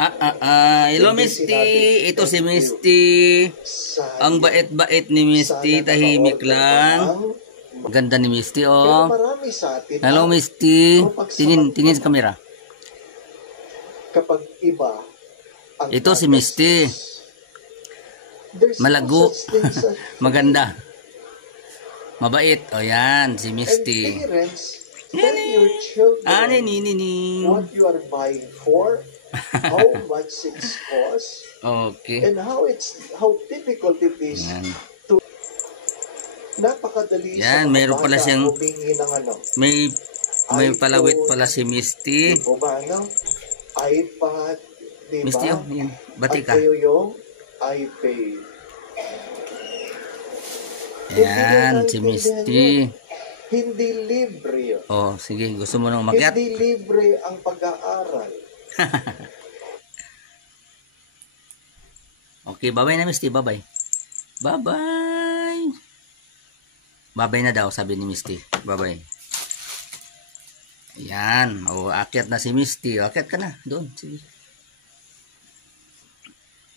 Hello Misty, ito si Misty. Ang bait-bait ni Misty, tahimik lang. Ganda ni Misty, oh. Hello Misty. Tingin sa camera. Kapag iba, ito si Misty. Malago. Maganda. Mabait. O yan, si Misty. Tell your children what you are buying for, how much it's cost, okay, and how difficult it is to. Napakadali yan, meron pala siyang humingi ng may palawit pala si Misty. Di ba, iPad, di ba? Misty, oh, yan. Bati ka. At kayo yung iPay. Yan, si Misty. Hindi libre yun. Oh, sige. Gusto mo nang umakyat? Hindi libre ang pag-aaral. Okay, bye-bye na Misty. Bye-bye. Bye-bye. Bye-bye na daw, sabi ni Misty. Bye-bye. Yan. O, akyat na si Misty. Akyat ka na. Doon. Sige.